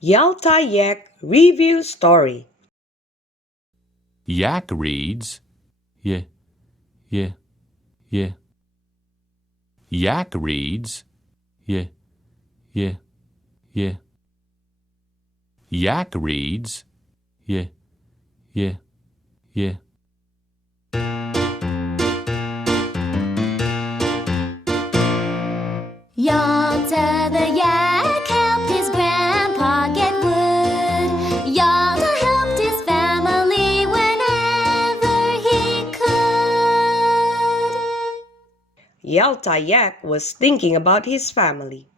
Yalta Yak Review Story. Yak reads, y, y, y. Yak reads, y, y, y. Yak reads, y, y, y. Yalta the yak helped his grandpa get wood. Yalta helped his family whenever he could. Yalta Yak was thinking about his family.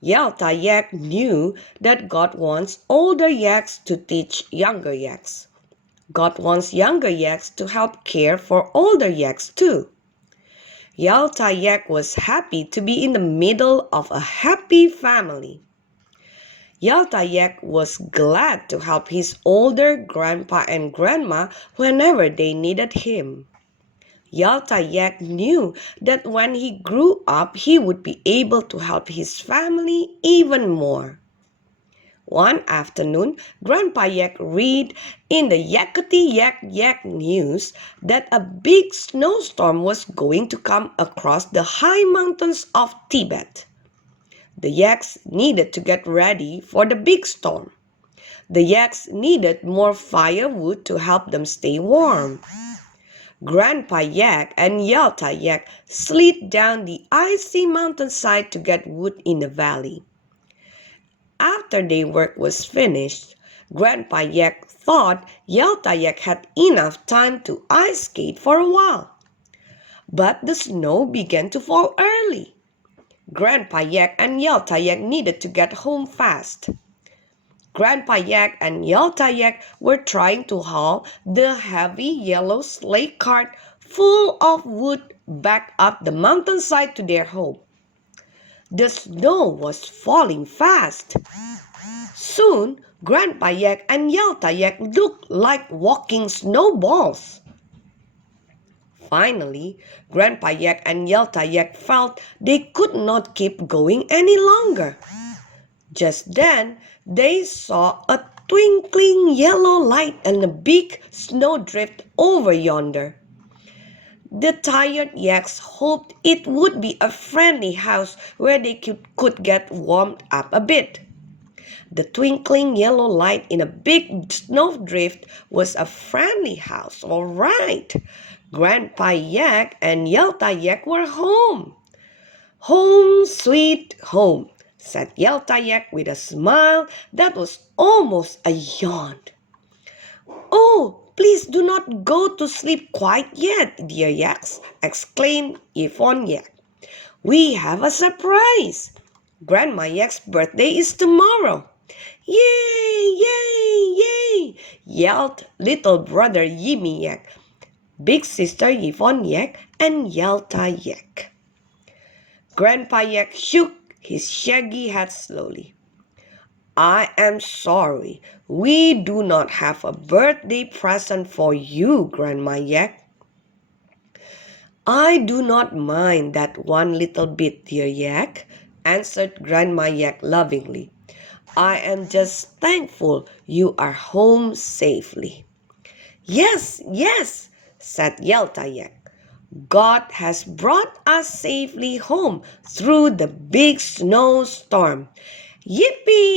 Yalta Yak knew that God wants older yaks to teach younger yaks. God wants younger yaks to help care for older yaks too. Yalta Yak was happy to be in the middle of a happy family. Yalta Yak was glad to help his older grandpa and grandma whenever they needed him. Yalta Yak knew that when he grew up, he would be able to help his family even more. One afternoon, Grandpa Yak read in the Yakety Yak Yak news that a big snowstorm was going to come across the high mountains of Tibet. The yaks needed to get ready for the big storm. The yaks needed more firewood to help them stay warm. Grandpa Yak and Yalta Yak slid down the icy mountainside to get wood in the valley. After their work was finished, Grandpa Yak thought Yalta Yak had enough time to ice skate for a while. But the snow began to fall early. Grandpa Yak and Yalta Yak needed to get home fast. Grandpa Yak and Yalta Yak were trying to haul the heavy yellow sleigh cart full of wood back up the mountainside to their home. The snow was falling fast. Soon, Grandpa Yak and Yalta Yak looked like walking snowballs. Finally, Grandpa Yak and Yalta Yak felt they could not keep going any longer. Just then, they saw a twinkling yellow light and a big snowdrift over yonder. The tired yaks hoped it would be a friendly house where they could get warmed up a bit. The twinkling yellow light in a big snowdrift was a friendly house, all right. Grandpa Yak and Yalta Yak were home. Home, sweet home, said Yalta Yak with a smile that was almost a yawn. Oh, please do not go to sleep quite yet, dear yaks, exclaimed Yvonne Yak. We have a surprise. Grandma Yak's birthday is tomorrow. Yay, yay, yay, yelled little brother Yimi Yak, big sister Yvonne Yak, and Yalta Yak. Grandpa Yak shook his shaggy head slowly. I am sorry, we do not have a birthday present for you, Grandma Yak. I do not mind that one little bit, dear Yak, answered Grandma Yak lovingly. I am just thankful you are home safely. Yes, yes, said Yalta Yak. God has brought us safely home through the big snowstorm. Yippee!